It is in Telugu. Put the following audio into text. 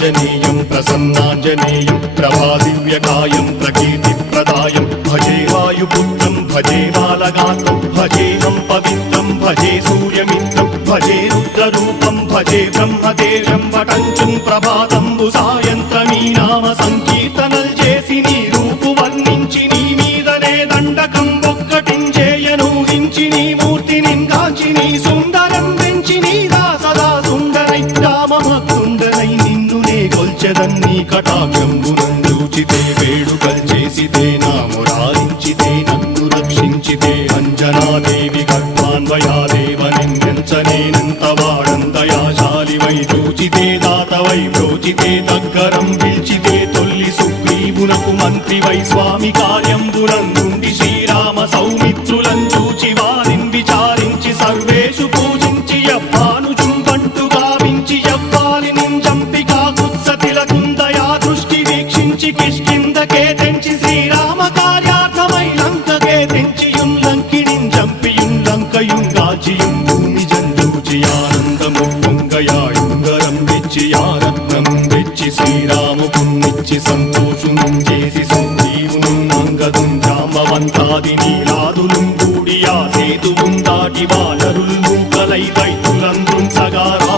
प्रसन्नाञ्जनेयं प्रसन्नाञ्जनेयं प्रभादिव्यकायं प्रकीर्तिप्रदायं भजे वायुपुत्रं भजे बालगात्रं भजेऽहं पवित्रं भजे सूर्यमित्रं भजे रुद्ररूपं भजे ब्रह्मदेव्यं वटञ्चं ప్రభాతంబు సాయంత్రమీ నామ సంకీర్తనల్ చేసి నీ రూపు వర్ణించి నీ మీదనే దండకం ఒక్కటించేయను హించి నీ మూర్తిని గాంచి నీ సుందరం పెంచి నీ దాసదా సుందరై రామభక్తుండనై నిన్నునే గొల్చెదన్ని కటాక్షంబునందూచితే వేడుకల్ చేసితే నా మురారించితే నన్ను రక్షించితే అంజనాదేవి గర్భాన్వయాదేవ నిన్నెంచనేనంత వాడందయాశాలివై చూచితే దాతవై బ్రోచితే దగ్గరం పిల్చితే తొల్లి సుగ్రీవునకు మంత్రివై స్వామి కార్యంబునందుండి శ్రీరామ సౌమిత్రులం చూచి వారిని విచారించి సర్వేషు పూజించి యవ్వానుజుంబంటు గావించి యవ్వాలిని చంపి కాకుత్సతిలకుందయా దృష్టి వీక్షించి కిష్కిందకే తెంచి శ్రీరామ కార్యార్థమై లంకకే తెంచియుం లంకిణిం చంపియుం లంకయుం గాచియుం భూమి జందూచి ఆనందము పొంగయాయుంగరం వెచ్చి ఆరత్నం వెచ్చి శ్రీరాముకున్నిచ్చి సంతోషుం చేసి సంజీవును అంగదుం జాంబవంతాది నీలాదులుం కూడి ఆ సేతువుం దాటి వానరులు